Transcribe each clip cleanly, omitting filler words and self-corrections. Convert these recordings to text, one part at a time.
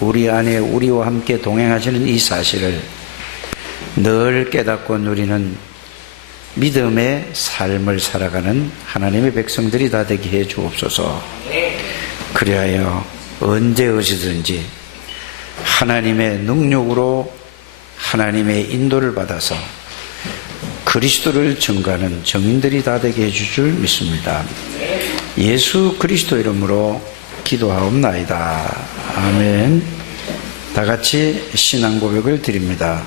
우리 안에 우리와 함께 동행하시는 이 사실을 늘 깨닫고 누리는 믿음의 삶을 살아가는 하나님의 백성들이 다 되게 해 주옵소서. 그리하여 언제 어디든지 하나님의 능력으로 하나님의 인도를 받아서 그리스도를 증거하는 증인들이 다 되게 해줄 줄 믿습니다. 예수 그리스도 이름으로 기도하옵나이다. 아멘. 다 같이 신앙 고백을 드립니다.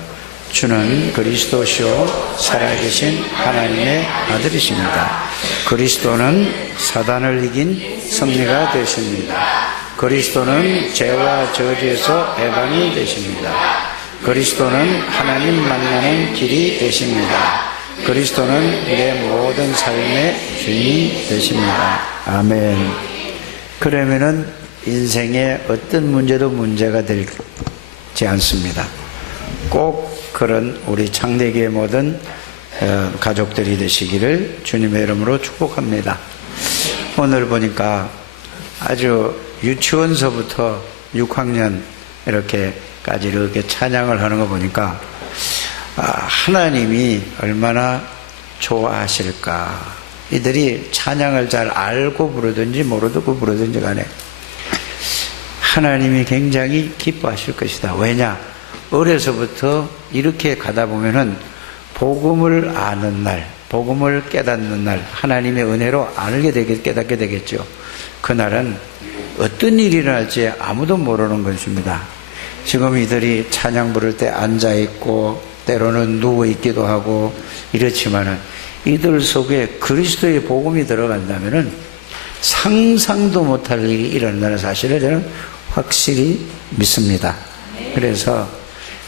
주는 그리스도시요 살아계신 하나님의 아들이십니다. 그리스도는 사단을 이긴 승리가 되십니다. 그리스도는 죄와 저주에서 해방이 되십니다. 그리스도는 하나님 만나는 길이 되십니다. 그리스도는 내 모든 삶의 주인이 되십니다. 아멘. 그러면은 인생의 어떤 문제도 문제가 되지 않습니다. 꼭 그런 우리 창대교회 모든 가족들이 되시기를 주님의 이름으로 축복합니다. 오늘 보니까 아주 유치원서부터 6학년 이렇게까지 이렇게 찬양을 하는 거 보니까 하나님이 얼마나 좋아하실까. 이들이 찬양을 잘 알고 부르든지 모르고 부르든지 간에 하나님이 굉장히 기뻐하실 것이다. 왜냐? 어려서부터 이렇게 가다 보면은 복음을 아는 날, 복음을 깨닫는 날, 하나님의 은혜로 깨닫게 되겠죠. 그날은 어떤 일이 일어날지 아무도 모르는 것입니다. 지금 이들이 찬양 부를 때 앉아있고 때로는 누워있기도 하고 이렇지만은 이들 속에 그리스도의 복음이 들어간다면은 상상도 못할 일이 일어난다는 사실을 저는 확실히 믿습니다. 그래서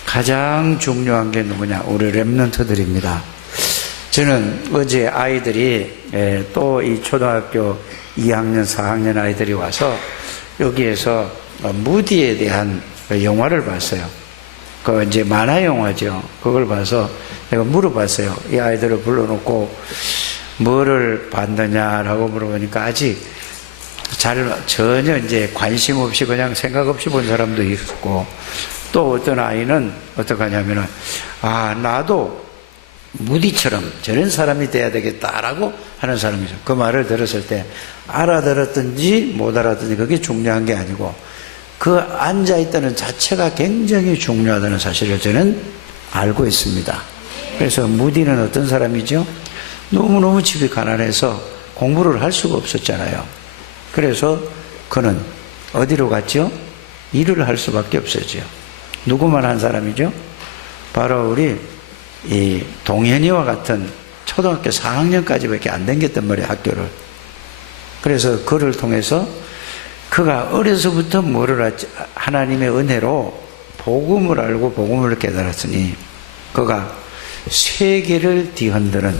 가장 중요한 게 누구냐? 우리 렘넌트들입니다. 저는 어제 아이들이 또 이 초등학교 2학년, 4학년 아이들이 와서 여기에서 무디에 대한 영화를 봤어요. 그 이제 만화 영화죠. 그걸 봐서 내가 물어봤어요. 이 아이들을 불러놓고 뭐를 봤느냐라고 물어보니까 아직 전혀 이제 관심 없이 그냥 생각 없이 본 사람도 있었고, 또 어떤 아이는 어떡하냐면은 나도 무디처럼 저런 사람이 돼야 되겠다라고 하는 사람이 있어요. 그 말을 들었을 때 알아들었든지 못 알아듣든지 그게 중요한 게 아니고 그 앉아있다는 자체가 굉장히 중요하다는 사실을 저는 알고 있습니다. 그래서 무디는 어떤 사람이죠? 너무너무 집이 가난해서 공부를 할 수가 없었잖아요. 그래서 그는 어디로 갔죠? 일을 할 수밖에 없었죠. 누구만 한 사람이죠? 바로 우리 이 동현이와 같은 초등학교 4학년까지밖에 안 다녔단 말이에요, 학교를. 그래서 그를 통해서 그가 어려서부터 뭐를 알지? 하나님의 은혜로 복음을 알고 복음을 깨달았으니 그가 세계를 뒤흔드는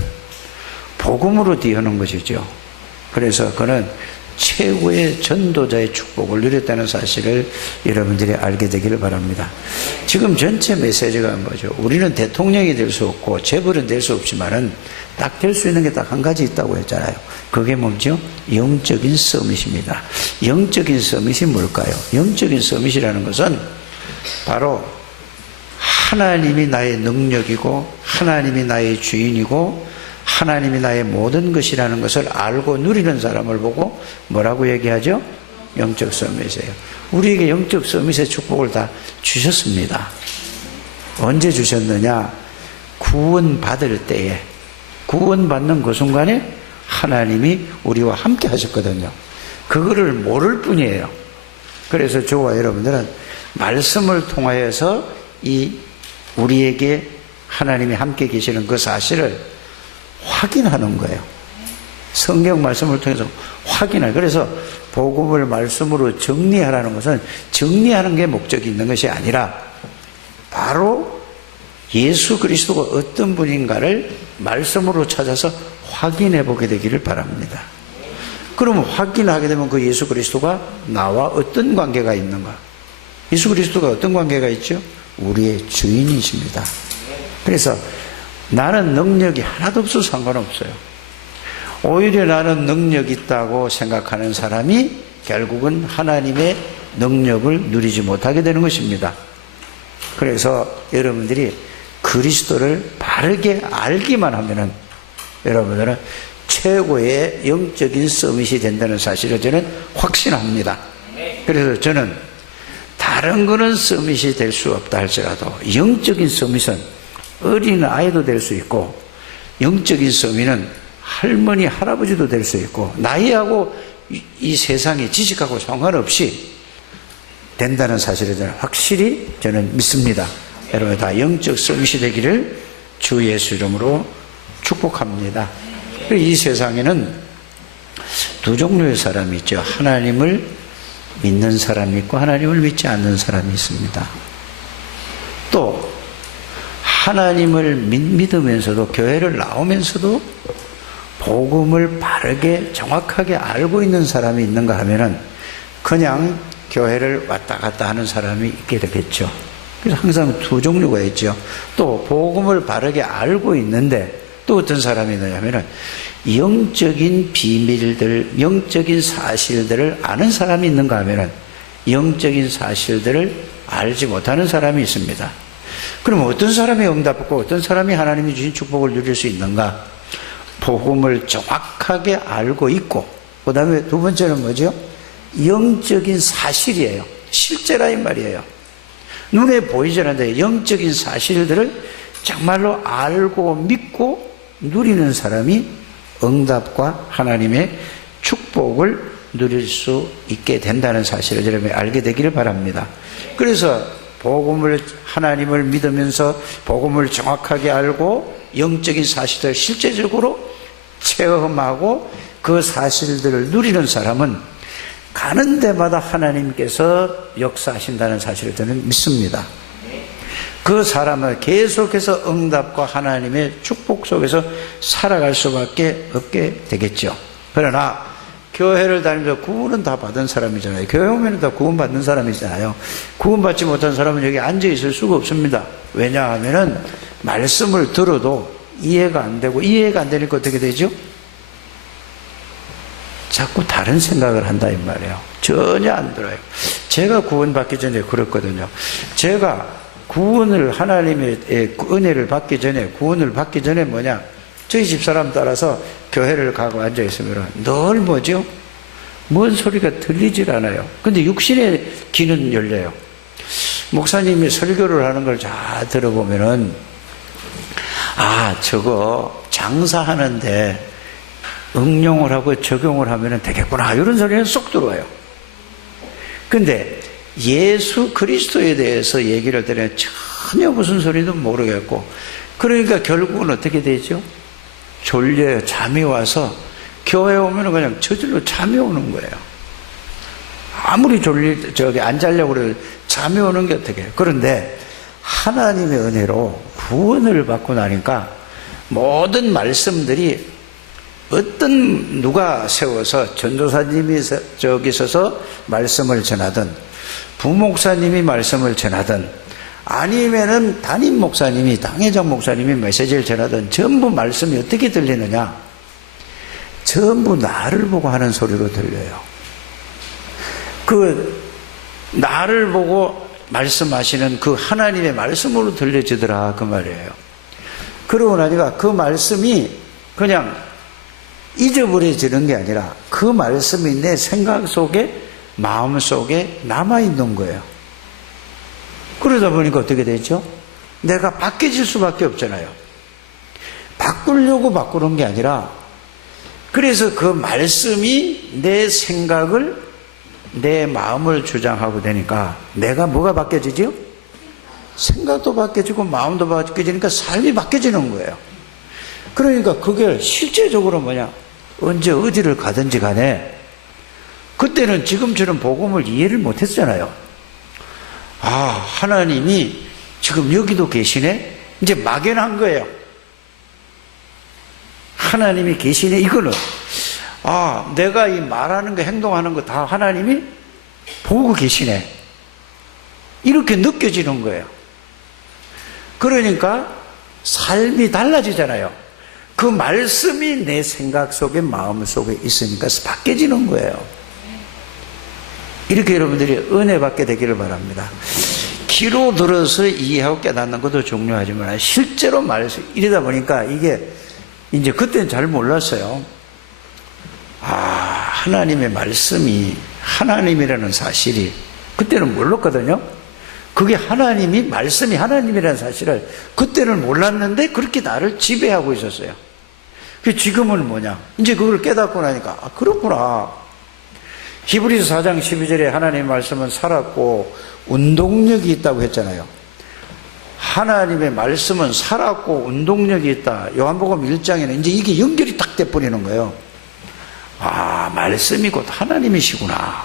복음으로 뒤흔는 것이죠. 그래서 그는 최고의 전도자의 축복을 누렸다는 사실을 여러분들이 알게 되기를 바랍니다. 지금 전체 메시지가 뭐죠? 우리는 대통령이 될 수 없고 재벌은 될 수 없지만은 딱 될 수 있는 게 딱 한 가지 있다고 했잖아요. 그게 뭐죠? 영적인 서밋입니다. 영적인 서밋이 뭘까요? 영적인 서밋이라는 것은 바로 하나님이 나의 능력이고 하나님이 나의 주인이고 하나님이 나의 모든 것이라는 것을 알고 누리는 사람을 보고 뭐라고 얘기하죠? 영적 서밋이에요. 우리에게 영적 서밋의 축복을 다 주셨습니다. 언제 주셨느냐? 구원받을 때에, 구원받는 그 순간에 하나님이 우리와 함께 하셨거든요. 그거를 모를 뿐이에요. 그래서 저와 여러분들은 말씀을 통하여서 우리에게 하나님이 함께 계시는 그 사실을 확인하는 거예요. 성경 말씀을 통해서 확인해요. 그래서 복음을 말씀으로 정리하라는 것은 정리하는 게 목적이 있는 것이 아니라 바로 예수 그리스도가 어떤 분인가를 말씀으로 찾아서 확인해 보게 되기를 바랍니다. 그러면 확인하게 되면 그 예수 그리스도가 나와 어떤 관계가 있는가? 예수 그리스도가 어떤 관계가 있죠? 우리의 주인이십니다. 그래서 나는 능력이 하나도 없어서 상관없어요. 오히려 나는 능력이 있다고 생각하는 사람이 결국은 하나님의 능력을 누리지 못하게 되는 것입니다. 그래서 여러분들이 그리스도를 바르게 알기만 하면은 여러분들은 최고의 영적인 서밋이 된다는 사실을 저는 확신합니다. 그래서 저는 다른 거는 서밋이 될 수 없다 할지라도 영적인 서밋은 어린 아이도 될 수 있고, 영적인 서밋은 할머니 할아버지도 될 수 있고, 나이하고 이 세상의 지식하고 상관없이 된다는 사실을 저는 확실히 저는 믿습니다. 여러분 다 영적 서밋이 되기를 주 예수 이름으로 축복합니다. 이 세상에는 두 종류의 사람이 있죠. 하나님을 믿는 사람이 있고 하나님을 믿지 않는 사람이 있습니다. 또 하나님을 믿으면서도, 교회를 나오면서도 복음을 바르게 정확하게 알고 있는 사람이 있는가 하면은 그냥 교회를 왔다 갔다 하는 사람이 있게 되겠죠. 그래서 항상 두 종류가 있죠. 또 복음을 바르게 알고 있는데 또 어떤 사람이 있느냐면은 영적인 비밀들, 영적인 사실들을 아는 사람이 있는가 하면은 영적인 사실들을 알지 못하는 사람이 있습니다. 그럼 어떤 사람이 응답받고 어떤 사람이 하나님이 주신 축복을 누릴 수 있는가? 복음을 정확하게 알고 있고, 그 다음에 두 번째는 뭐죠? 영적인 사실이에요. 실제라 이 말이에요. 눈에 보이지 않는데 영적인 사실들을 정말로 알고 믿고 누리는 사람이 응답과 하나님의 축복을 누릴 수 있게 된다는 사실을 여러분이 알게 되기를 바랍니다. 그래서 복음을, 하나님을 믿으면서 복음을 정확하게 알고 영적인 사실을 실제적으로 체험하고 그 사실들을 누리는 사람은 가는 데마다 하나님께서 역사하신다는 사실을 저는 믿습니다. 그 사람은 계속해서 응답과 하나님의 축복 속에서 살아갈 수밖에 없게 되겠죠. 그러나 교회를 다니면서 구원은 다 받은 사람이잖아요. 교회 오면 다 구원 받는 사람이잖아요. 구원 받지 못한 사람은 여기 앉아 있을 수가 없습니다. 왜냐하면은 말씀을 들어도 이해가 안 되고, 이해가 안 되니까 어떻게 되죠? 자꾸 다른 생각을 한다 이 말이에요. 전혀 안 들어요. 제가 구원받기 전에 그랬거든요. 제가 구원을, 하나님의 은혜를 받기 전에, 구원을 받기 전에 뭐냐, 저희 집사람 따라서 교회를 가고 앉아있으면 늘 뭐죠? 뭔 소리가 들리질 않아요. 근데 육신의 귀는 열려요. 목사님이 설교를 하는 걸 잘 들어보면은, 아, 저거 장사하는데 응용을 하고 적용을 하면 되겠구나, 이런 소리는 쏙 들어와요. 근데 예수 그리스도에 대해서 얘기를 들으면 전혀 무슨 소리도 모르겠고, 그러니까 결국은 어떻게 되죠? 졸려요. 잠이 와서 교회 오면 그냥 저절로 잠이 오는 거예요. 아무리 안 자려고 그래도 잠이 오는 게 어떻게 해요? 그런데 하나님의 은혜로 구원을 받고 나니까 모든 말씀들이 어떤 누가 세워서 전도사님이 저기 서서 말씀을 전하든, 부목사님이 말씀을 전하든, 아니면은 담임 목사님이, 당회장 목사님이 메시지를 전하든 전부 말씀이 어떻게 들리느냐? 전부 나를 보고 하는 소리로 들려요. 그 나를 보고 말씀하시는 그 하나님의 말씀으로 들려지더라 그 말이에요. 그러고 나니까 그 말씀이 그냥 잊어버려지는 게 아니라 그 말씀이 내 생각 속에, 마음 속에 남아있는 거예요. 그러다 보니까 어떻게 되죠? 내가 바뀌어질 수밖에 없잖아요. 바꾸려고 바꾸는 게 아니라, 그래서 그 말씀이 내 생각을, 내 마음을 주장하고 되니까 내가 뭐가 바뀌어지죠? 생각도 바뀌어지고 마음도 바뀌어지니까 삶이 바뀌어지는 거예요. 그러니까 그게 실제적으로 뭐냐, 언제 어디를 가든지 간에 그때는 지금처럼 복음을 이해를 못했잖아요. 아, 하나님이 지금 여기도 계시네? 이제 막연한 거예요. 하나님이 계시네, 이거는. 아, 내가 이 말하는 거, 행동하는 거 다 하나님이 보고 계시네, 이렇게 느껴지는 거예요. 그러니까 삶이 달라지잖아요. 그 말씀이 내 생각 속에, 마음 속에 있으니까 바뀌어지는 거예요. 이렇게 여러분들이 은혜 받게 되기를 바랍니다. 귀로 들어서 이해하고 깨닫는 것도 중요하지만 실제로 말해서 이러다 보니까 이게 이제 그때는 잘 몰랐어요. 하나님의 말씀이 하나님이라는 사실이 그때는 몰랐거든요. 그게 하나님이 말씀이 하나님이라는 사실을 그때는 몰랐는데 그렇게 나를 지배하고 있었어요. 지금은 뭐냐? 이제 그걸 깨닫고 나니까 그렇구나. 히브리서 4장 12절에 하나님의 말씀은 살았고 운동력이 있다고 했잖아요. 하나님의 말씀은 살았고 운동력이 있다. 요한복음 1장에는 이제 이게 연결이 딱 돼버리는 거예요. 말씀이 곧 하나님이시구나.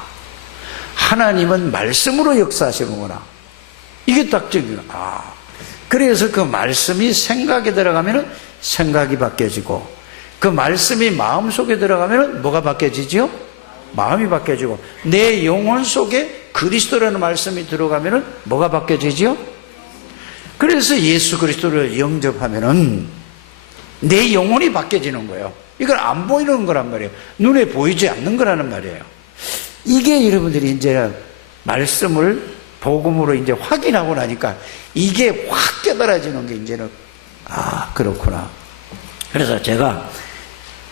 하나님은 말씀으로 역사하시는구나. 이게 딱 그래서 그 말씀이 생각에 들어가면은 생각이 바뀌어지고, 그 말씀이 마음속에 들어가면은 뭐가 바뀌어지죠? 마음이 바뀌어지고, 내 영혼 속에 그리스도라는 말씀이 들어가면은 뭐가 바뀌어지죠? 그래서 예수 그리스도를 영접하면은 내 영혼이 바뀌어지는 거예요. 이건 안 보이는 거란 말이에요. 눈에 보이지 않는 거라는 말이에요. 이게 여러분들이 이제 말씀을 복음으로 이제 확인하고 나니까 이게 확 깨달아지는 게 이제는 그렇구나. 그래서 제가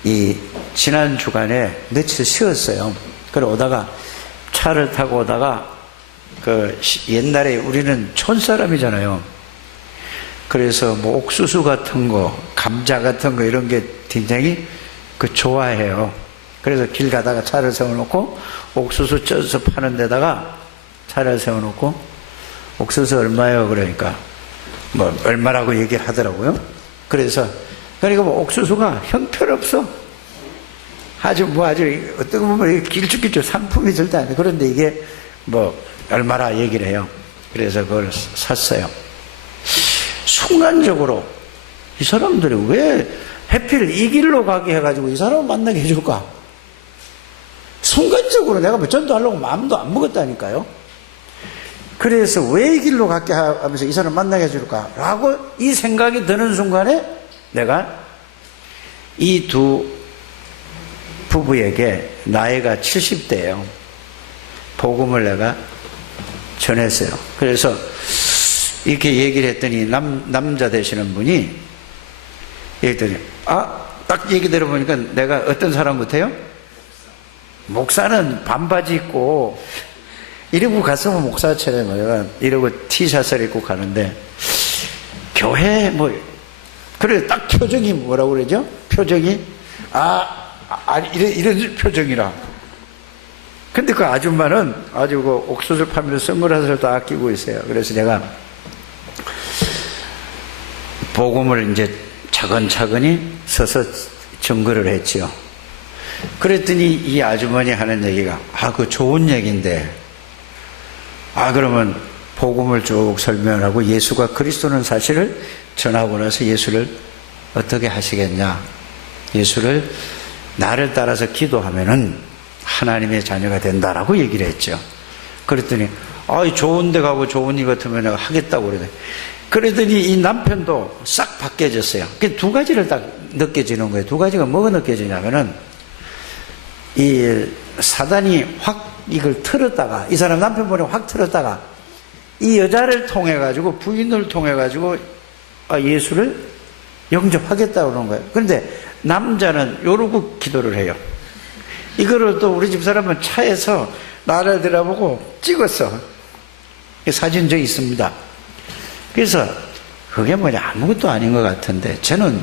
이 지난 주간에 며칠 쉬었어요. 그래 오다가 차를 타고 오다가 그 옛날에 우리는 촌사람이잖아요. 그래서 뭐 옥수수 같은 거, 감자 같은 거 이런 게 굉장히 좋아해요. 그래서 길 가다가 차를 세워놓고 옥수수 쪄서 파는 데다가 차를 세워놓고 옥수수 얼마요? 그러니까 뭐 얼마라고 얘기를 하더라고요. 그러니까 뭐 옥수수가 형편없어. 아주 어떻게 보면 길쭉길쭉 상품이 절대 안 돼. 그런데 이게 뭐 얼마라 얘기를 해요. 그래서 그걸 샀어요. 순간적으로 이 사람들이 왜 해필 이 길로 가게 해가지고 이 사람을 만나게 해줄까? 순간적으로 내가 뭐 전도 하려고 마음도 안 먹었다니까요. 그래서 왜 이 길로 가게 하면서 이 사람을 만나게 해줄까? 라고 이 생각이 드는 순간에 내가 이 두 부부에게 나이가 70대예요. 복음을 내가 전했어요. 그래서 이렇게 얘기를 했더니 남자 되시는 분이 얘기했더니 딱 얘기 들어보니까 내가 어떤 사람 같아요? 목사는 반바지 입고 이러고 갔으면 목사처럼 이러고 티셔츠를 입고 가는데 교회 그래 딱 표정이 뭐라고 그러죠? 표정이 이런 표정이라. 근데 그 아줌마는 아주 그 옥수수 파면서 선글라스를 다 끼고 있어요. 그래서 내가 복음을 이제 차근차근히 서서 증거를 했지요. 그랬더니 이 아주머니 하는 얘기가 그거 좋은 얘기인데 그러면 복음을 쭉 설명하고 예수가 그리스도는 사실을 전하고 나서 예수를 어떻게 하시겠냐. 예수를 나를 따라서 기도하면은 하나님의 자녀가 된다라고 얘기를 했죠. 그랬더니 좋은 데 가고 좋은 일 같으면 내가 하겠다고 그러더니 이 남편도 싹 바뀌어졌어요. 두 가지를 딱 느껴지는 거예요. 두 가지가 뭐가 느껴지냐면은 이 사단이 확 이걸 틀었다가 이 사람 남편분이 확 틀었다가 이 여자를 통해 가지고 부인을 통해 가지고 예수를 영접하겠다고 그러는 거예요. 그런데 남자는 요러고 기도를 해요. 이거를 또 우리 집 사람은 차에서 나를 들어보고 찍었어. 사진 저기 있습니다. 그래서 그게 아무것도 아닌 것 같은데 저는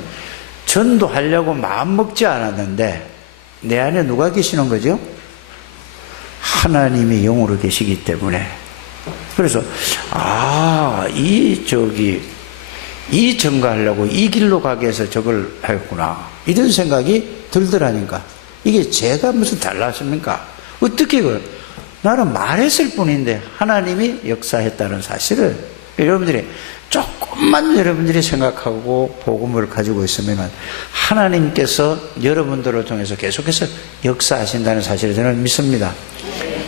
전도하려고 마음 먹지 않았는데 내 안에 누가 계시는 거죠? 하나님이 영으로 계시기 때문에. 그래서 이 증거하려고 이 길로 가게 해서 저걸 하였구나 이런 생각이 들더라니까. 이게 제가 무슨 달랐습니까? 어떻게 나는 말했을 뿐인데 하나님이 역사했다는 사실을 여러분들이 조금만 여러분들이 생각하고 복음을 가지고 있으면 하나님께서 여러분들을 통해서 계속해서 역사하신다는 사실을 저는 믿습니다.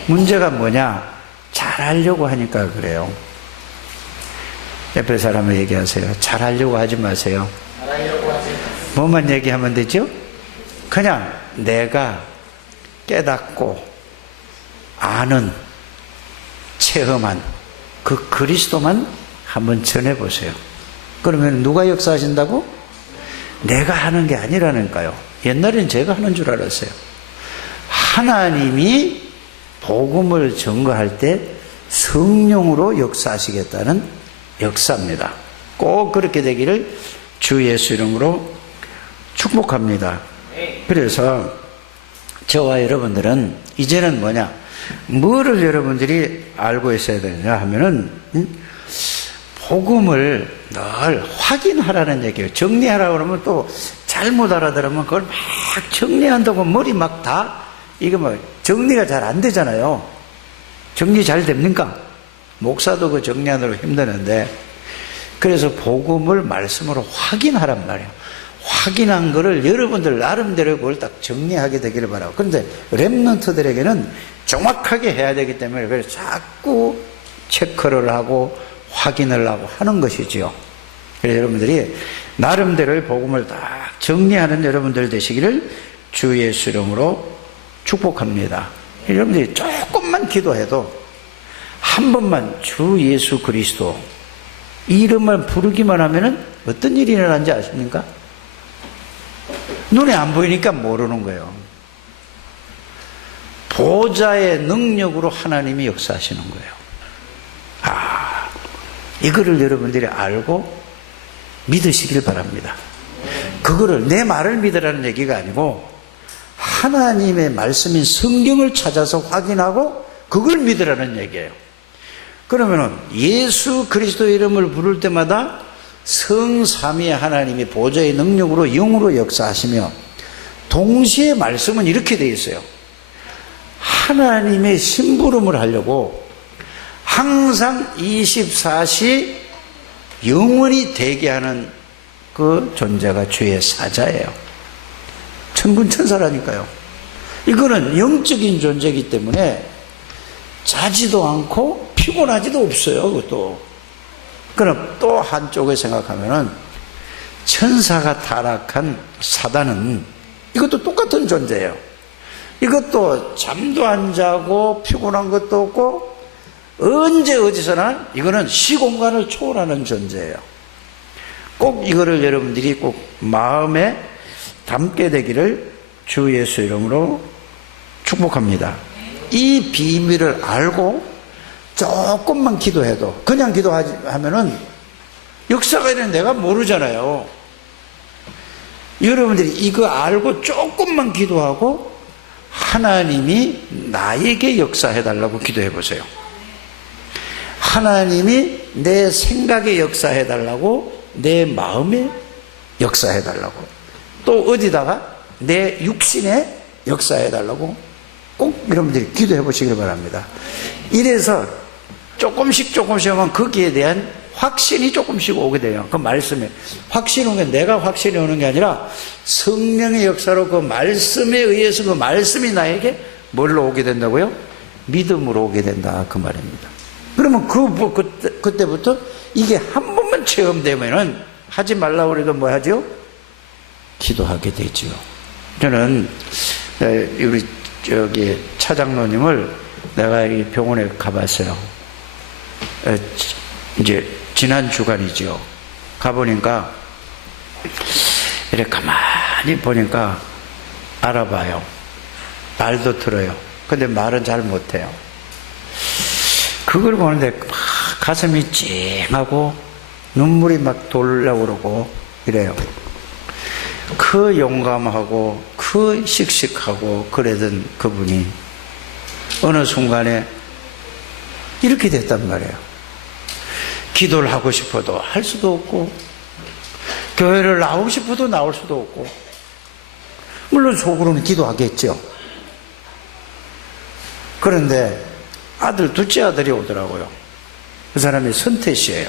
문제가 뭐냐? 잘하려고 하니까 그래요. 옆에 사람을 얘기하세요. 잘하려고 하지 마세요. 뭐만 얘기하면 되죠? 그냥 내가 깨닫고 아는 체험한 그 그리스도만 한번 전해보세요. 그러면 누가 역사하신다고? 내가 하는 게 아니라니까요. 옛날엔 제가 하는 줄 알았어요. 하나님이 복음을 전거할 때 성령으로 역사하시겠다는 역사입니다. 꼭 그렇게 되기를 주 예수 이름으로 축복합니다. 그래서 저와 여러분들은 이제는 뭐냐, 뭐를 여러분들이 알고 있어야 되냐 하면은 복음을 늘 확인하라는 얘기예요. 정리하라고 그러면 또 잘못 알아들으면 그걸 막 정리한다고 머리 막 다, 이거 뭐 정리가 잘 안 되잖아요. 정리 잘 됩니까? 목사도 그 정리하느라 힘드는데, 그래서 복음을 말씀으로 확인하란 말이에요. 확인한 거를 여러분들 나름대로 그걸 딱 정리하게 되기를 바라고. 그런데 렘넌트들에게는 정확하게 해야 되기 때문에 그래서 자꾸 체크를 하고 확인을 하고 하는 것이지요. 그래서 여러분들이 나름대로의 복음을 딱 정리하는 여러분들 되시기를 주 예수 이름으로 축복합니다. 여러분들이 조금만 기도해도 한 번만 주 예수 그리스도 이름을 부르기만 하면은 어떤 일이 일어나는지 아십니까? 눈에 안 보이니까 모르는 거예요. 보좌의 능력으로 하나님이 역사하시는 거예요. 이거를 여러분들이 알고 믿으시길 바랍니다. 그거를 내 말을 믿으라는 얘기가 아니고 하나님의 말씀인 성경을 찾아서 확인하고 그걸 믿으라는 얘기예요. 그러면은 예수 그리스도 이름을 부를 때마다 성삼위의 하나님이 보좌의 능력으로 영으로 역사하시며, 동시에 말씀은 이렇게 되어 있어요. 하나님의 심부름을 하려고 항상 24시 영원히 대기하는 그 존재가 주의 사자예요. 천군 천사라니까요. 이거는 영적인 존재이기 때문에 자지도 않고 피곤하지도 없어요. 그것도. 그럼 또 한쪽에 생각하면은 천사가 타락한 사단은 이것도 똑같은 존재예요. 이것도 잠도 안 자고 피곤한 것도 없고 언제 어디서나 이거는 시공간을 초월하는 존재예요. 꼭 이거를 여러분들이 꼭 마음에 담게 되기를 주 예수 이름으로 축복합니다. 이 비밀을 알고 조금만 기도해도, 그냥 기도하면은 역사가 이런 내가 모르잖아요. 여러분들이 이거 알고 조금만 기도하고 하나님이 나에게 역사해달라고 기도해보세요. 하나님이 내 생각에 역사해달라고, 내 마음에 역사해달라고, 또 어디다가 내 육신에 역사해달라고 꼭 여러분들이 기도해보시길 바랍니다. 이래서 조금씩 하면 거기에 대한 확신이 조금씩 오게 돼요. 그 말씀에 확신이 오는 게 내가 확신이 오는 게 아니라 성령의 역사로 그 말씀에 의해서 그 말씀이 나에게 뭘로 오게 된다고요? 믿음으로 오게 된다, 그 말입니다. 그러면 그때부터 이게 한 번만 체험되면은 하지 말라고 해도 뭐 하죠? 기도하게 되죠. 저는 우리 저기 차장로님을 내가 이 병원에 가봤어요. 이제 지난 주간이죠. 가보니까 이렇게 가만히 보니까 알아봐요. 말도 들어요. 근데 말은 잘 못해요. 그걸 보는데 막 가슴이 찡하고 눈물이 막 돌려고 그러고 이래요. 그 용감하고 그 씩씩하고 그러던 그분이 어느 순간에 이렇게 됐단 말이에요. 기도를 하고 싶어도 할 수도 없고, 교회를 나오고 싶어도 나올 수도 없고, 물론 속으로는 기도하겠죠. 그런데 둘째 아들이 오더라고요. 그 사람이 선태씨예요.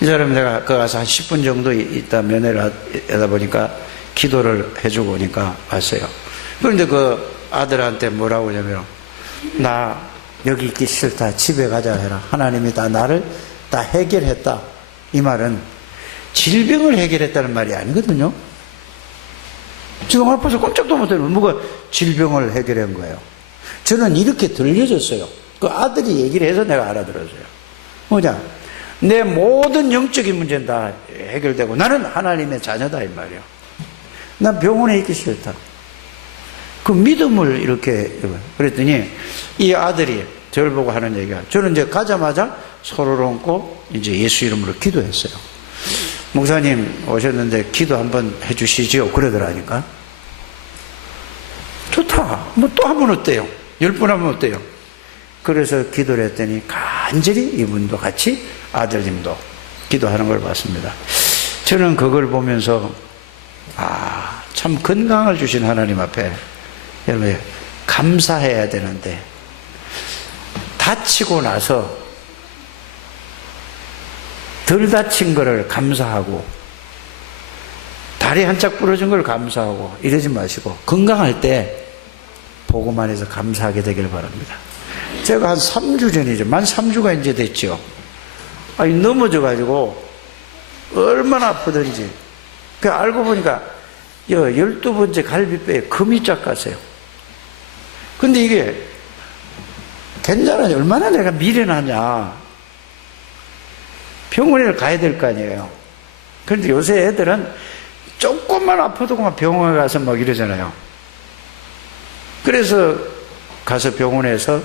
이 사람이 내가 그 가서 한 10분 정도 있다 면회를 하다 보니까 기도를 해주고 오니까 왔어요. 그런데 그 아들한테 뭐라고 하냐면, 나 여기 있기 싫다, 집에 가자 해라. 하나님이 다 나를 다 해결했다. 이 말은 질병을 해결했다는 말이 아니거든요. 지금 아파서 꼼짝도 못해요. 뭐가 질병을 해결한 거예요. 저는 이렇게 들려졌어요. 그 아들이 얘기를 해서 내가 알아들었어요. 뭐냐? 내 모든 영적인 문제는 다 해결되고 나는 하나님의 자녀다 이 말이에요. 난 병원에 있기 싫다. 그 믿음을 이렇게 그랬더니 이 아들이 저를 보고 하는 얘기가, 저는 이제 가자마자 서로를 얹고 이제 예수 이름으로 기도했어요. 목사님 오셨는데 기도 한번 해주시지요 그러더라니까. 좋다. 뭐 또 하면 어때요? 10분 하면 어때요? 그래서 기도를 했더니 간절히 이분도 같이 아들님도 기도하는 걸 봤습니다. 저는 그걸 보면서 참 건강을 주신 하나님 앞에 여러분 감사해야 되는데, 다치고 나서 덜 다친 거를 감사하고 다리 한짝 부러진 걸 감사하고 이러지 마시고 건강할 때 복음 안에서 감사하게 되길 바랍니다. 제가 한 3주 전이죠. 만 3주가 이제 됐죠. 넘어져가지고 얼마나 아프든지. 그 알고 보니까 12번째 갈비뼈에 금이 쫙 갔어요. 근데 이게 괜찮아요. 얼마나 내가 미련하냐. 병원에 가야 될 거 아니에요. 그런데 요새 애들은 조금만 아파도 그만 병원에 가서 막 이러잖아요. 그래서 가서 병원에서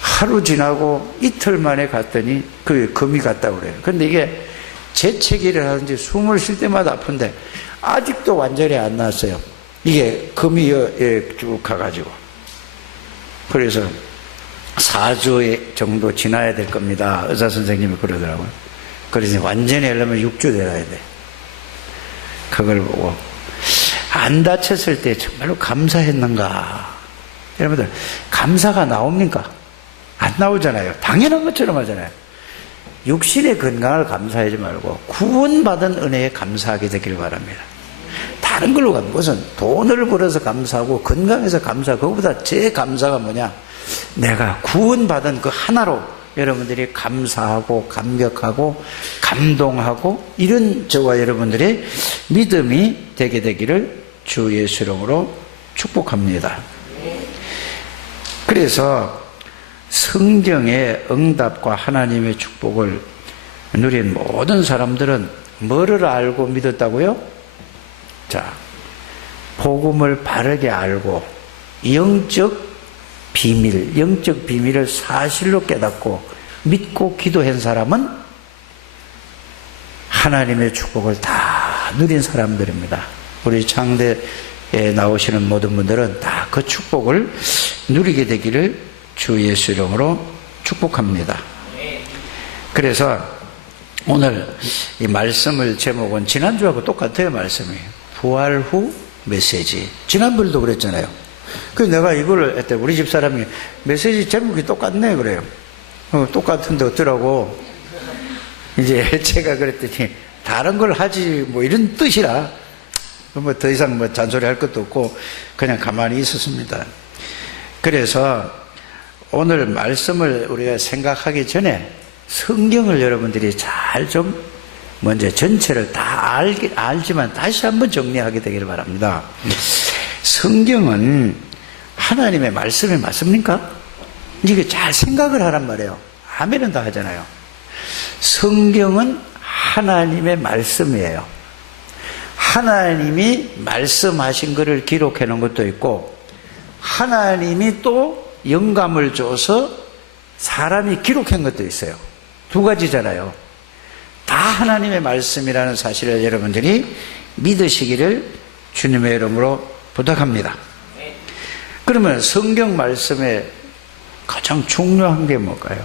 하루 지나고 이틀 만에 갔더니 그 금이 갔다고 그래요. 근데 이게 재채기를 하는지 숨을 쉴 때마다 아픈데 아직도 완전히 안 났어요. 이게 금이 쭉 가가지고. 그래서 4주 정도 지나야 될 겁니다. 의사 선생님이 그러더라고요. 그래서 완전히 하려면 6주 되어야 돼. 그걸 보고 안 다쳤을 때 정말로 감사했는가. 여러분들 감사가 나옵니까? 안 나오잖아요. 당연한 것처럼 하잖아요. 육신의 건강을 감사하지 말고 구원받은 은혜에 감사하게 되길 바랍니다. 다른 걸로 가면 무슨 돈을 벌어서 감사하고 건강해서 감사하고, 그거보다 제 감사가 뭐냐, 내가 구원받은 그 하나로 여러분들이 감사하고 감격하고 감동하고 이런 저와 여러분들의 믿음이 되게 되기를 주 예수 이름으로 축복합니다. 그래서 성경의 응답과 하나님의 축복을 누린 모든 사람들은 뭐를 알고 믿었다고요? 자, 복음을 바르게 알고 영적 비밀을 사실로 깨닫고 믿고 기도한 사람은 하나님의 축복을 다 누린 사람들입니다. 우리 창대에 나오시는 모든 분들은 다 그 축복을 누리게 되기를 주 예수 이름으로 축복합니다. 그래서 오늘 이 말씀을 제목은 지난주하고 똑같아요. 말씀이 부활 후 메시지. 지난번에도 그랬잖아요. 그래서 내가 이걸 했대. 우리 집 사람이 메시지 제목이 똑같네 그래요. 똑같은데 어쩌라고. 이제 제가 그랬더니 다른 걸 하지 뭐 이런 뜻이라 뭐 더 이상 뭐 잔소리 할 것도 없고 그냥 가만히 있었습니다. 그래서 오늘 말씀을 우리가 생각하기 전에 성경을 여러분들이 잘 좀 먼저 전체를 다 알지만 다시 한번 정리하게 되기를 바랍니다. 성경은 하나님의 말씀이 맞습니까? 이게 잘 생각을 하란 말이에요. 아멘은 다 하잖아요. 성경은 하나님의 말씀이에요. 하나님이 말씀하신 것을 기록해 놓은 것도 있고 하나님이 또 영감을 줘서 사람이 기록한 것도 있어요. 두 가지잖아요. 다 하나님의 말씀이라는 사실을 여러분들이 믿으시기를 주님의 이름으로 부탁합니다. 그러면 성경 말씀에 가장 중요한 게 뭘까요?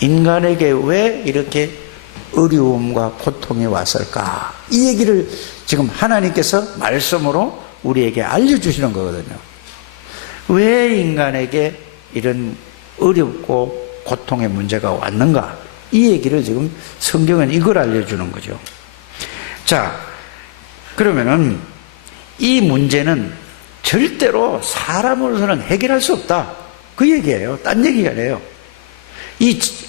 인간에게 왜 이렇게 어려움과 고통이 왔을까? 이 얘기를 지금 하나님께서 말씀으로 우리에게 알려주시는 거거든요. 왜 인간에게 이런 어렵고 고통의 문제가 왔는가? 이 얘기를 지금 성경은 이걸 알려주는 거죠. 자, 그러면은 이 문제는 절대로 사람으로서는 해결할 수 없다. 그 얘기예요. 딴 얘기가 아니에요.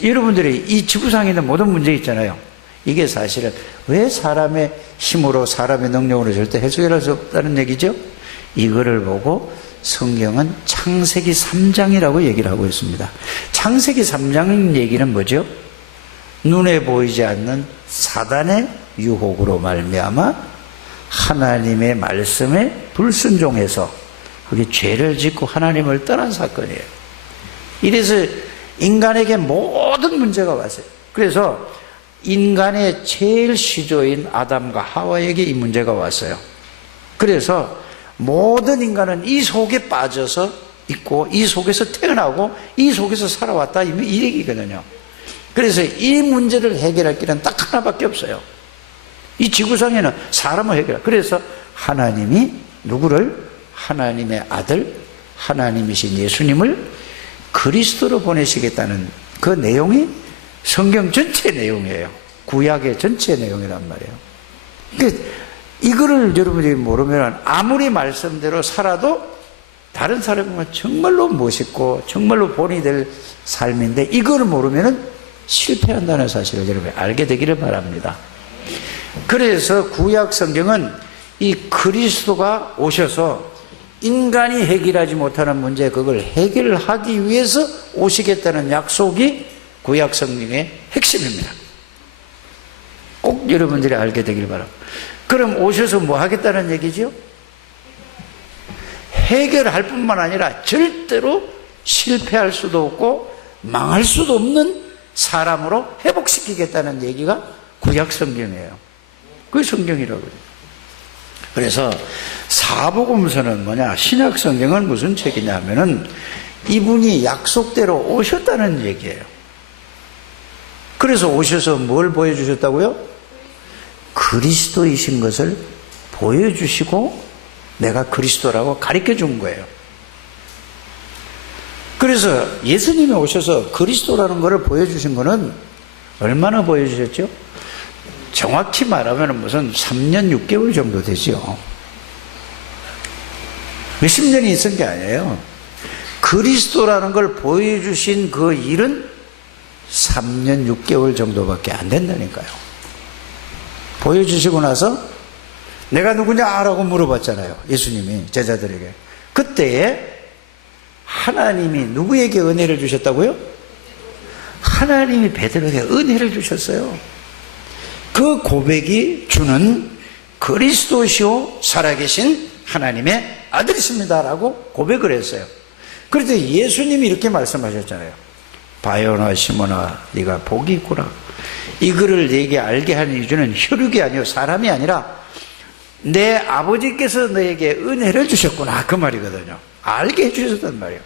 여러분들이 이 지구상에 있는 모든 문제 있잖아요. 이게 사실은 왜 사람의 힘으로 사람의 능력으로 절대 해결할 수 없다는 얘기죠. 이거를 보고 성경은 창세기 3장이라고 얘기를 하고 있습니다. 창세기 3장 얘기는 뭐죠? 눈에 보이지 않는 사단의 유혹으로 말미암아 하나님의 말씀에 불순종해서 그게 죄를 짓고 하나님을 떠난 사건이에요. 이래서 인간에게 모든 문제가 왔어요. 그래서 인간의 제일 시조인 아담과 하와에게 이 문제가 왔어요. 그래서 모든 인간은 이 속에 빠져서 있고 이 속에서 태어나고 이 속에서 살아왔다 이 얘기거든요. 그래서 이 문제를 해결할 길은 딱 하나밖에 없어요. 이 지구상에는 사람을 해결해. 그래서 하나님이 누구를? 하나님의 아들 하나님이신 예수님을 그리스도로 보내시겠다는 그 내용이 성경 전체 내용이에요. 구약의 전체 내용이란 말이에요. 그러니까 이거를 여러분들이 모르면 아무리 말씀대로 살아도 다른 사람은 정말로 멋있고 정말로 본이 될 삶인데 이걸 모르면 실패한다는 사실을 여러분 알게 되기를 바랍니다. 그래서 구약 성경은 이 그리스도가 오셔서 인간이 해결하지 못하는 문제 그걸 해결하기 위해서 오시겠다는 약속이 구약 성경의 핵심입니다. 꼭 여러분들이 알게 되길 바랍니다. 그럼 오셔서 뭐 하겠다는 얘기죠? 해결할 뿐만 아니라 절대로 실패할 수도 없고 망할 수도 없는 사람으로 회복시키겠다는 얘기가 구약 성경이에요. 그게 성경이라고 해요. 그래서 사복음서는 뭐냐? 신약 성경은 무슨 책이냐면은 이분이 약속대로 오셨다는 얘기예요. 그래서 오셔서 뭘 보여주셨다고요? 그리스도이신 것을 보여주시고 내가 그리스도라고 가르쳐 준 거예요. 그래서 예수님이 오셔서 그리스도라는 것을 보여주신 거는 얼마나 보여주셨죠? 정확히 말하면 무슨 3년 6개월 정도 되죠. 몇십 년이 있은 게 아니에요. 그리스도라는 걸 보여주신 그 일은 3년 6개월 정도밖에 안 된다니까요. 보여주시고 나서 내가 누구냐 라고 물어봤잖아요. 예수님이 제자들에게. 그때에 하나님이 누구에게 은혜를 주셨다고요? 하나님이 베드로에게 은혜를 주셨어요. 그 고백이 주는 그리스도시오 살아계신 하나님의 아들이십니다라고 고백을 했어요. 그래서 예수님이 이렇게 말씀하셨잖아요. 바요나 시몬아 네가 복이 있구나. 이거를 네게 알게 하는 이유는 혈육이 아니요 사람이 아니라 내 아버지께서 너에게 은혜를 주셨구나 그 말이거든요. 알게 해주셨단 말이에요.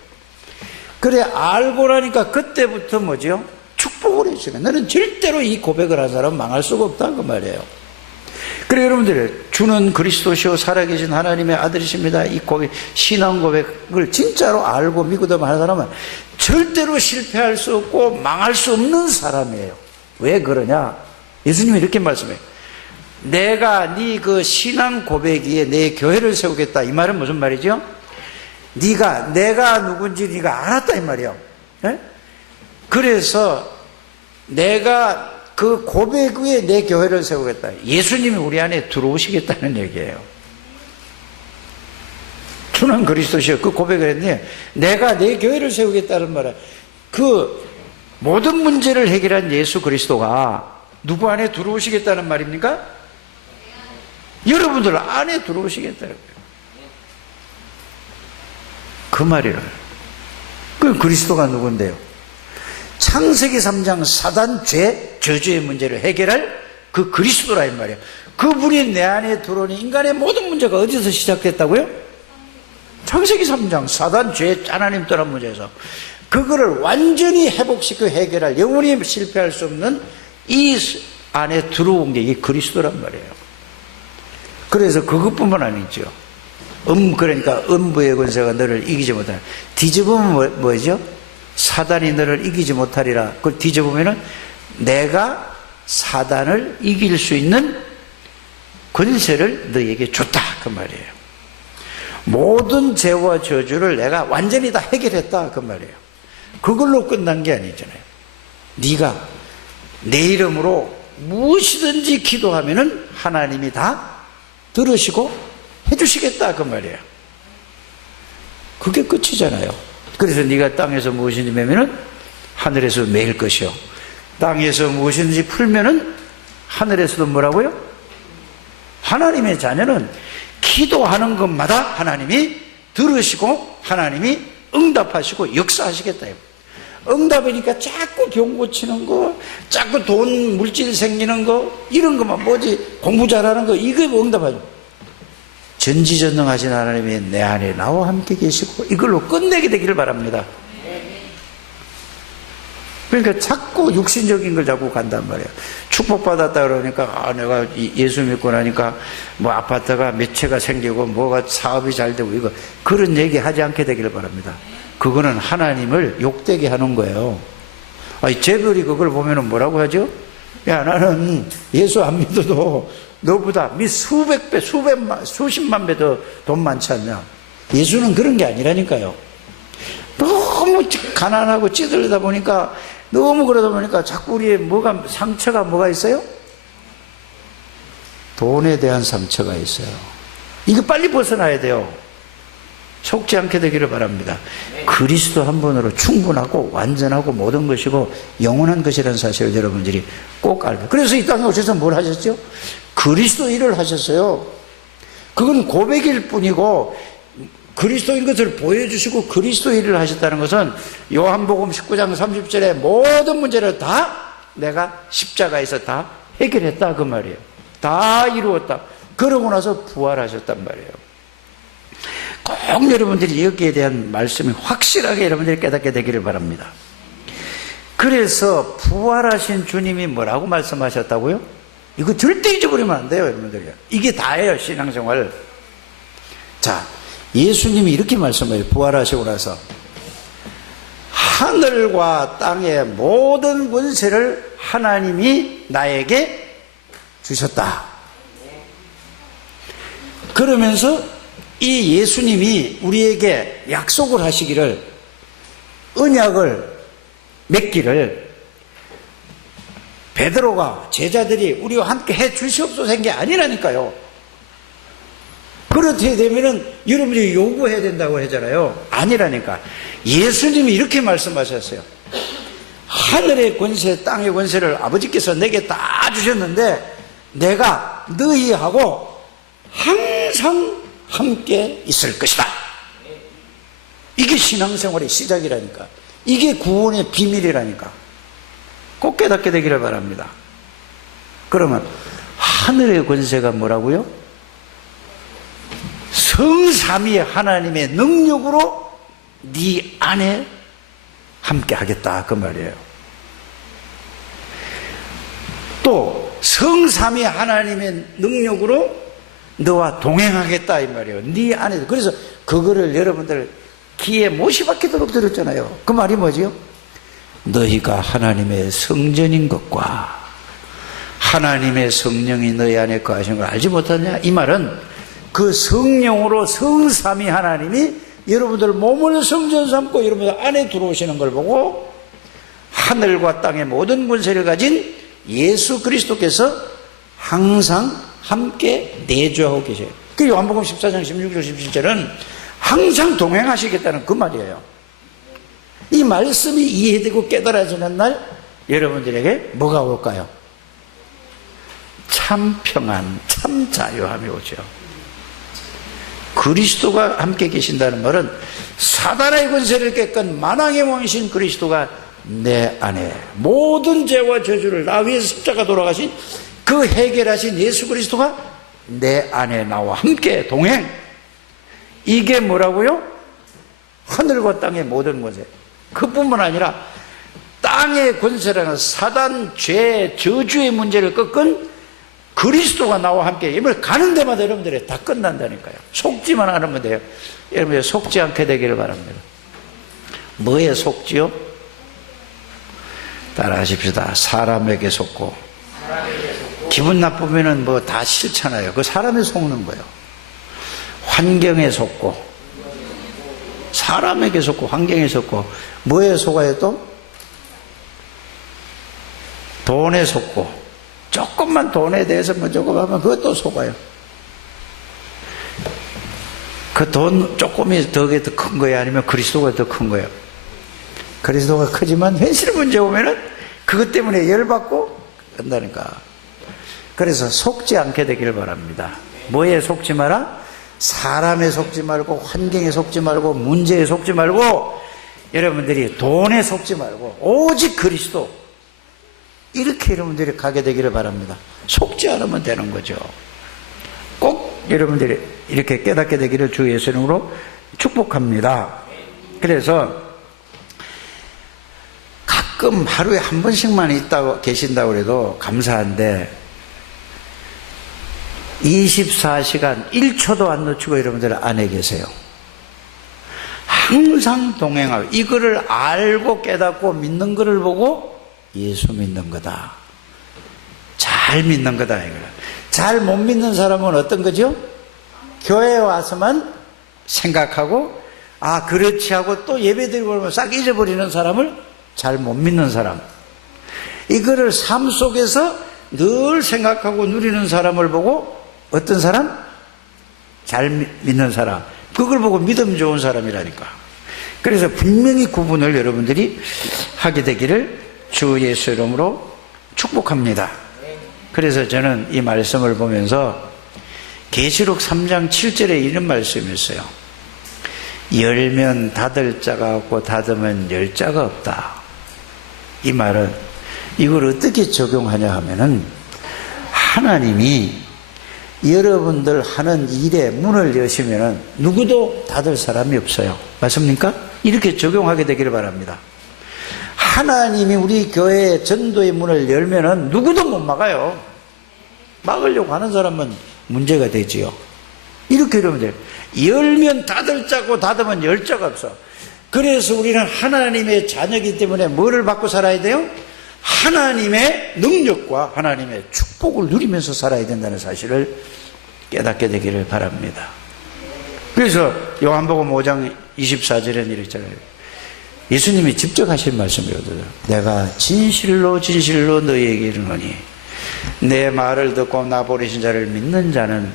그래 알고 나니까 그때부터 뭐죠? 축복을 해주시네. 너는 절대로 이 고백을 한 사람은 망할 수가 없다 그 말이에요. 그래 여러분들 주는 그리스도시오 살아계신 하나님의 아들이십니다. 이 고백, 신앙 고백을 진짜로 알고 믿고도 하는 사람은 절대로 실패할 수 없고 망할 수 없는 사람이에요. 왜 그러냐? 예수님이 이렇게 말씀해요. 내가 네 그 신앙 고백에 내 교회를 세우겠다. 이 말은 무슨 말이죠? 내가 누군지 네가 알았다 이 말이에요. 네? 그래서 내가 그 고백 위에 내 교회를 세우겠다. 예수님이 우리 안에 들어오시겠다는 얘기예요. 주는 그리스도시여 그 고백을 했는데 내가 내 교회를 세우겠다는 말은 그 모든 문제를 해결한 예수 그리스도가 누구 안에 들어오시겠다는 말입니까? 여러분들 안에 들어오시겠다는 거예요. 그 말이에요. 그 그리스도가 누군데요? 창세기 3장 사단 죄, 저주의 문제를 해결할 그 그리스도라 이 말이에요. 그분이 내 안에 들어오니 인간의 모든 문제가 어디서 시작됐다고요? 창세기 3장 사단 죄, 하나님 떠난 문제에서 그거를 완전히 회복시켜 해결할 영원히 실패할 수 없는 이 안에 들어온 게 이게 그리스도란 말이에요. 그래서 그것뿐만 아니죠. 그러니까 음부의 권세가 너를 이기지 못하리라. 뒤집으면 뭐죠? 사단이 너를 이기지 못하리라. 그걸 뒤집으면은 내가 사단을 이길 수 있는 권세를 너에게 줬다. 그 말이에요. 모든 죄와 저주를 내가 완전히 다 해결했다. 그 말이에요. 그걸로 끝난 게 아니잖아요. 네가 내 이름으로 무엇이든지 기도하면은 하나님이 다 들으시고 해주시겠다. 그 말이에요. 그게 끝이잖아요. 그래서 네가 땅에서 무엇인지 매면은 하늘에서 매일 것이요. 땅에서 무엇인지 풀면은 하늘에서도 뭐라고요? 하나님의 자녀는 기도하는 것마다 하나님이 들으시고 하나님이 응답하시고 역사하시겠다. 응답이니까 자꾸 병 고치는 거, 자꾸 돈 물질 생기는 거, 이런 것만 뭐지, 공부 잘하는 거, 이거 응답하죠. 전지전능하신 하나님이 내 안에 나와 함께 계시고 이걸로 끝내게 되기를 바랍니다. 그러니까 자꾸 육신적인 걸 자꾸 간단 말이에요. 축복받았다 그러니까 내가 예수 믿고 나니까 뭐 아파트가 몇 채가 생기고 뭐가 사업이 잘 되고 이거 그런 얘기 하지 않게 되기를 바랍니다. 그거는 하나님을 욕되게 하는 거예요. 아니, 재벌이 그걸 보면은 뭐라고 하죠? 야, 나는 예수 안 믿어도 너보다 수백 배, 수십만 배 더 돈 많지 않냐? 예수는 그런 게 아니라니까요. 너무 가난하고 찌들다 보니까 너무 그러다 보니까 자꾸 우리의 상처가 뭐가 있어요? 돈에 대한 상처가 있어요. 이거 빨리 벗어나야 돼요. 속지 않게 되기를 바랍니다. 그리스도 한 분으로 충분하고 완전하고 모든 것이고 영원한 것이라는 사실을 여러분들이 꼭 알고. 그래서 이 땅에 오셔서 뭘 하셨죠? 그리스도 일을 하셨어요. 그건 고백일 뿐이고 그리스도인 것을 보여주시고 그리스도 일을 하셨다는 것은 요한복음 19장 30절에 모든 문제를 다 내가 십자가에서 다 해결했다 그 말이에요. 다 이루었다. 그러고 나서 부활하셨단 말이에요. 꼭 여러분들이 여기에 대한 말씀이 확실하게 여러분들이 깨닫게 되기를 바랍니다. 그래서 부활하신 주님이 뭐라고 말씀하셨다고요? 이거 절대 잊어버리면 안 돼요, 여러분들이. 이게 다예요, 신앙생활. 자, 예수님이 이렇게 말씀해요. 부활하시고 나서 하늘과 땅의 모든 권세를 하나님이 나에게 주셨다. 그러면서 이 예수님이 우리에게 약속을 하시기를, 언약을 맺기를 베드로가, 제자들이 우리와 함께 해 주시옵소서 한 게 아니라니까요. 그렇게 되면은 여러분이 요구해야 된다고 하잖아요. 아니라니까. 예수님이 이렇게 말씀하셨어요. 하늘의 권세, 땅의 권세를 아버지께서 내게 다 주셨는데 내가 너희하고 항상 함께 있을 것이다. 이게 신앙생활의 시작이라니까. 이게 구원의 비밀이라니까. 꼭 깨닫게 되기를 바랍니다. 그러면 하늘의 권세가 뭐라고요? 성삼위 하나님의 능력으로 네 안에 함께 하겠다 그 말이에요. 또 성삼위 하나님의 능력으로 너와 동행하겠다 이 말이에요. 네 안에. 그래서 그거를 여러분들 귀에 못이 박히도록 들었잖아요. 그 말이 뭐지요? 너희가 하나님의 성전인 것과 하나님의 성령이 너희 안에 거하시는 걸 알지 못하냐? 이 말은 그 성령으로 성삼위 하나님이 여러분들 몸을 성전 삼고 여러분들 안에 들어오시는 걸 보고 하늘과 땅의 모든 권세를 가진 예수 그리스도께서 항상 함께 내주하고 계셔요. 그 요한복음 14장 16절 17절은 항상 동행하시겠다는 그 말이에요. 이 말씀이 이해되고 깨달아지는 날 여러분들에게 뭐가 올까요? 참 평안, 참 자유함이 오죠. 그리스도가 함께 계신다는 말은 사단의 권세를 깼건 만왕의 왕이신 그리스도가 내 안에 모든 죄와 저주를 나 위해서 십자가 돌아가신 그 해결하신 예수 그리스도가 내 안에 나와 함께 동행. 이게 뭐라고요? 하늘과 땅의 모든 권세. 그뿐만 아니라 땅의 권세라는 사단, 죄, 저주의 문제를 꺾은 그리스도가 나와 함께 이걸 가는 데마다 여러분들이 다 끝난다니까요. 속지만 않으면 돼요. 여러분들 속지 않게 되기를 바랍니다. 뭐에 속지요? 따라하십시다. 사람에게 속고. 기분 나쁘면은 뭐 다 싫잖아요. 그 사람에 속는 거예요. 환경에 속고, 사람에게 속고, 환경에 속고, 뭐에 속아요 또? 돈에 속고. 조금만 돈에 대해서 뭐 조금 하면 그것도 속아요. 그 돈 조금이 더 큰 거예요? 아니면 그리스도가 더 큰 거예요? 그리스도가 크지만 현실 문제 오면은 그것 때문에 열받고 한다니까. 그래서 속지 않게 되기를 바랍니다. 뭐에 속지 마라? 사람에 속지 말고, 환경에 속지 말고, 문제에 속지 말고, 여러분들이 돈에 속지 말고 오직 그리스도, 이렇게 여러분들이 가게 되기를 바랍니다. 속지 않으면 되는 거죠. 꼭 여러분들이 이렇게 깨닫게 되기를 주 예수 이름으로 축복합니다. 그래서 가끔 하루에 한 번씩만 있다고 계신다고 해도 감사한데 24시간 1초도 안 놓치고 여러분들 안에 계세요. 항상 동행하고, 이거를 알고 깨닫고 믿는 거를 보고 예수 믿는 거다, 잘 믿는 거다. 이거를 잘 못 믿는 사람은 어떤 거죠? 교회에 와서만 생각하고 아 그렇지 하고 또 예배드리고 그러면 싹 잊어버리는 사람을 잘 못 믿는 사람, 이거를 삶 속에서 늘 생각하고 누리는 사람을 보고 어떤 사람? 잘 믿는 사람, 그걸 보고 믿음 좋은 사람이라니까. 그래서 분명히 구분을 여러분들이 하게 되기를 주 예수 이름으로 축복합니다. 그래서 저는 이 말씀을 보면서 계시록 3장 7절에 이런 말씀이 있어요. 열면 닫을 자가 없고 닫으면 열 자가 없다. 이 말은 이걸 어떻게 적용하냐 하면은 하나님이 여러분들 하는 일에 문을 여시면은 누구도 닫을 사람이 없어요. 맞습니까? 이렇게 적용하게 되기를 바랍니다. 하나님이 우리 교회의 전도의 문을 열면은 누구도 못 막아요. 막으려고 하는 사람은 문제가 되지요. 이렇게 여러분들 열면 닫을 자고 닫으면 열 자가 없어. 그래서 우리는 하나님의 자녀이기 때문에 뭐를 받고 살아야 돼요? 하나님의 능력과 하나님의 축복을 누리면서 살아야 된다는 사실을 깨닫게 되기를 바랍니다. 그래서 요한복음 5장 24절에는 이렇게 있잖아요. 예수님이 직접 하신 말씀이거든요. 내가 진실로 진실로 너희에게 이르노니 내 말을 듣고 나 보내신 자를 믿는 자는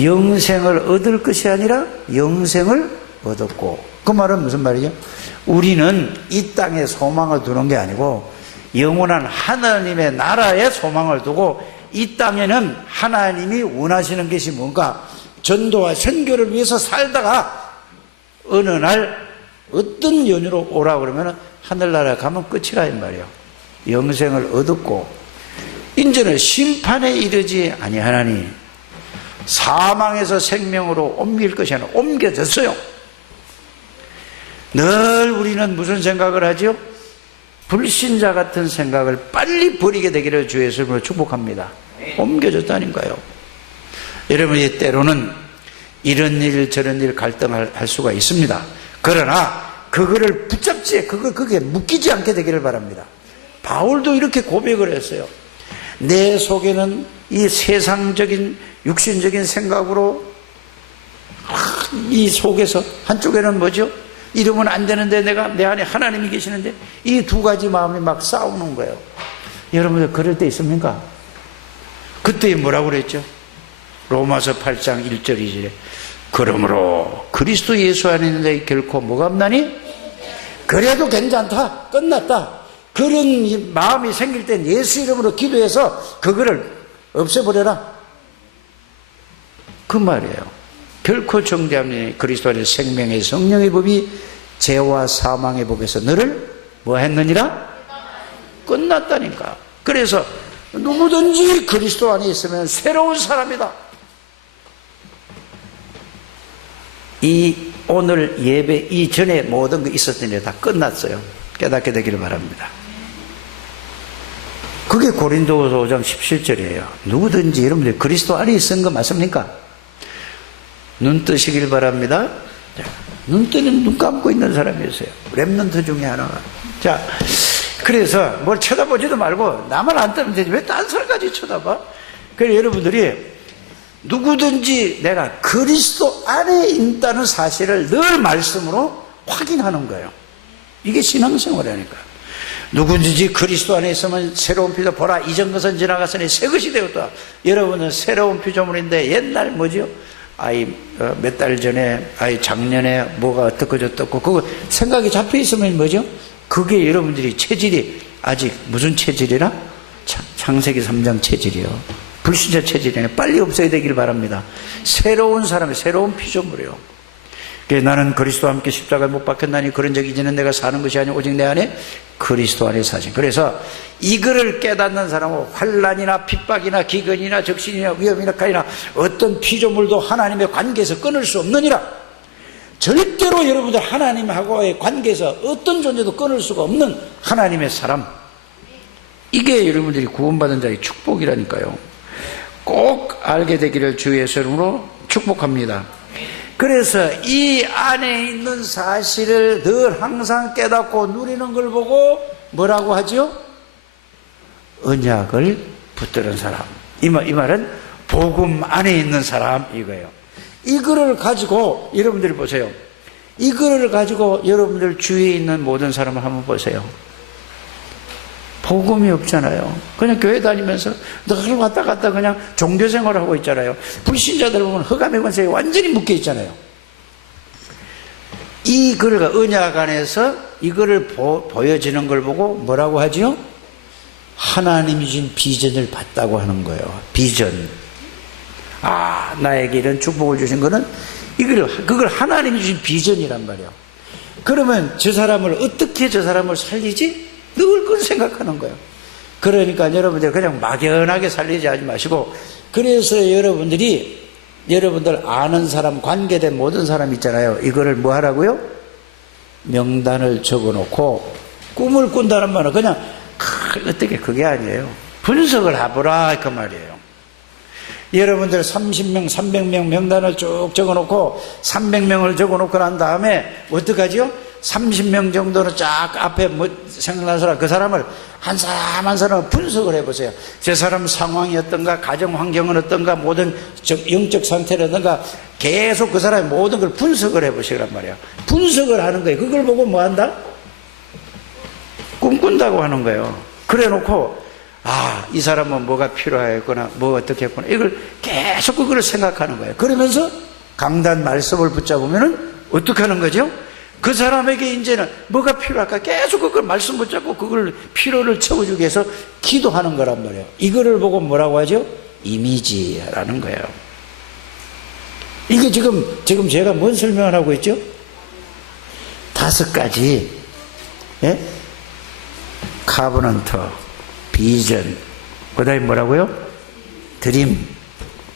영생을 얻을 것이 아니라 영생을 얻었고, 그 말은 무슨 말이죠? 우리는 이 땅에 소망을 두는 게 아니고 영원한 하나님의 나라에 소망을 두고, 이 땅에는 하나님이 원하시는 것이 뭔가 전도와 선교를 위해서 살다가 어느 날 어떤 연유로 오라 그러면 하늘나라에 가면 끝이라 이 말이에요. 영생을 얻었고 이제는 심판에 이르지 아니하나니 사망에서 생명으로 옮길 것이 아니라 옮겨졌어요. 늘 우리는 무슨 생각을 하죠? 불신자 같은 생각을 빨리 버리게 되기를 주 예수님으로 축복합니다. 옮겨졌다는 거예요. 여러분이 때로는 이런 일 저런 일 갈등할 수가 있습니다. 그러나 그거를 붙잡지, 그게 묶이지 않게 되기를 바랍니다. 바울도 이렇게 고백을 했어요. 내 속에는 이 세상적인 육신적인 생각으로 이 속에서 한쪽에는 뭐죠? 이러면 안 되는데 내 안에 하나님이 계시는데 이 두 가지 마음이 막 싸우는 거예요. 여러분들 그럴 때 있습니까? 그때 뭐라고 그랬죠? 로마서 8장 1절 2절에 그러므로 그리스도 예수 안에 있는 자에 결코 뭐가 없나니? 그래도 괜찮다, 끝났다, 그런 마음이 생길 땐 예수 이름으로 기도해서 그거를 없애버려라, 그 말이에요. 결코 정죄함이 그리스도 안에 생명의 성령의 법이 죄와 사망의 법에서 너를 뭐 했느니라? 끝났다니까. 그래서 누구든지 그리스도 안에 있으면 새로운 사람이다. 이 오늘 예배 이전에 모든 거 있었던 일이 다 끝났어요. 깨닫게 되기를 바랍니다. 그게 고린도후서 5장 17절이에요. 누구든지 여러분들 그리스도 안에 있는 거 맞습니까? 눈 뜨시길 바랍니다. 자, 눈 뜨는, 눈 감고 있는 사람이었어요. 렘넌트 중에 하나가. 자, 그래서 뭘 쳐다보지도 말고 나만 안 뜨면 되지 왜 딴 사람까지 쳐다봐? 그래서 여러분들이 누구든지 내가 그리스도 안에 있다는 사실을 늘 말씀으로 확인하는 거예요. 이게 신앙생활이라니까. 누구든지 그리스도 안에 있으면 새로운 피조 보라 이전 것은 지나갔으니 새 것이 되었다. 여러분은 새로운 피조물인데 옛날 뭐죠? 몇 달 전에, 작년에 뭐가 어떻고 저떻고, 그거 생각이 잡혀 있으면 뭐죠? 그게 여러분들이 체질이 아직 무슨 체질이라? 창세기 3장 체질이요. 불신자 체질이네. 빨리 없어야 되길 바랍니다. 새로운 사람의 새로운 피조물이요. 나는 그리스도와 함께 십자가에 못 박혔나니 그런 적이 이제는 내가 사는 것이 아니고 오직 내 안에 그리스도 안에 사신. 그래서 이거를 깨닫는 사람은 환난이나 핍박이나 기근이나 적신이나 위험이나 칼이나 어떤 피조물도 하나님의 관계에서 끊을 수 없느니라. 절대로 여러분들 하나님하고의 관계에서 어떤 존재도 끊을 수가 없는 하나님의 사람, 이게 여러분들이 구원받은 자의 축복이라니까요. 꼭 알게 되기를 주 예수 이름으로 축복합니다. 그래서 이 안에 있는 사실을 늘 항상 깨닫고 누리는 걸 보고 뭐라고 하죠? 언약을 붙드는 사람. 이 말은 복음 안에 있는 사람, 이거예요. 이거를 가지고 여러분들이 보세요. 이거를 가지고 여러분들 주위에 있는 모든 사람을 한번 보세요. 복음이 없잖아요. 그냥 교회 다니면서 늘 왔다 갔다 그냥 종교생활을 하고 있잖아요. 불신자들 보면 흑암의 권세에 완전히 묶여 있잖아요. 이거를 언약 안에서 이거를 보여지는 걸 보고 뭐라고 하지요? 하나님이 준 비전을 봤다고 하는 거예요. 비전. 나에게 이런 축복을 주신 거는 그걸 하나님이 주신 비전이란 말이에요. 그러면 저 사람을 어떻게 저 사람을 살리지? 늘 그걸 생각하는 거예요. 그러니까 여러분들 그냥 막연하게 살리지 하지 마시고, 그래서 여러분들 아는 사람, 관계된 모든 사람 있잖아요. 이거를 뭐 하라고요? 명단을 적어 놓고, 꿈을 꾼다는 말은 그냥 어떻게 그게 아니에요. 분석을 해보라 그 말이에요. 여러분들 30명, 300명 명단을 쭉 적어 놓고 300명을 적어 놓고 난 다음에 어떡하지요? 30명 정도는 쫙 앞에 생각난 사람, 그 사람을 한 사람 한 사람 분석을 해보세요. 저 사람 상황이 어떤가, 가정 환경은 어떤가, 모든 영적 상태는 어떤가, 계속 그 사람의 모든 걸 분석을 해보시란 말이에요. 분석을 하는 거예요. 그걸 보고 뭐 한다? 꿈꾼다고 하는 거예요. 그래 놓고 이 사람은 뭐가 필요하겠구나, 뭐 어떻게 했구나, 이걸 계속 그걸 생각하는 거예요. 그러면서 강단 말씀을 붙잡으면은 어떻게 하는 거죠? 그 사람에게 이제는 뭐가 필요할까 계속 그걸 말씀 붙잡고 그걸 필요를 채워주기 위해서 기도하는 거란 말이에요. 이거를 보고 뭐라고 하죠? 이미지라는 거예요. 이게 지금 제가 뭔 설명을 하고 있죠? 5가지. 예? 카버넌터, 비전, 그 다음에 뭐라고요? 드림,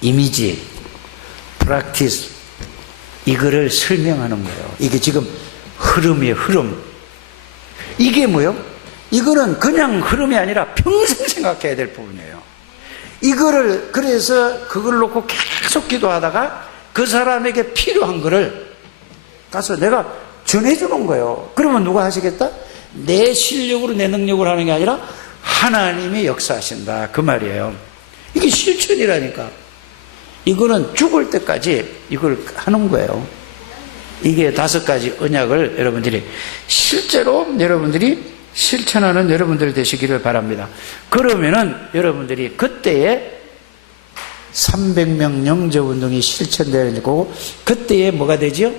이미지, 프랙티스, 이거를 설명하는 거예요. 이게 지금 흐름이에요, 흐름. 이게 뭐예요? 이거는 그냥 흐름이 아니라 평생 생각해야 될 부분이에요. 이거를, 그래서 그걸 놓고 계속 기도하다가 그 사람에게 필요한 거를 가서 내가 전해주는 거예요. 그러면 누가 하시겠다? 내 실력으로, 내 능력으로 하는 게 아니라 하나님이 역사하신다, 그 말이에요. 이게 실천이라니까. 이거는 죽을 때까지 이걸 하는 거예요. 이게 5가지 언약을 여러분들이 실제로 여러분들이 실천하는 여러분들 되시기를 바랍니다. 그러면은 여러분들이 그때에 300명 영접운동이 실천되고, 그때에 뭐가 되죠?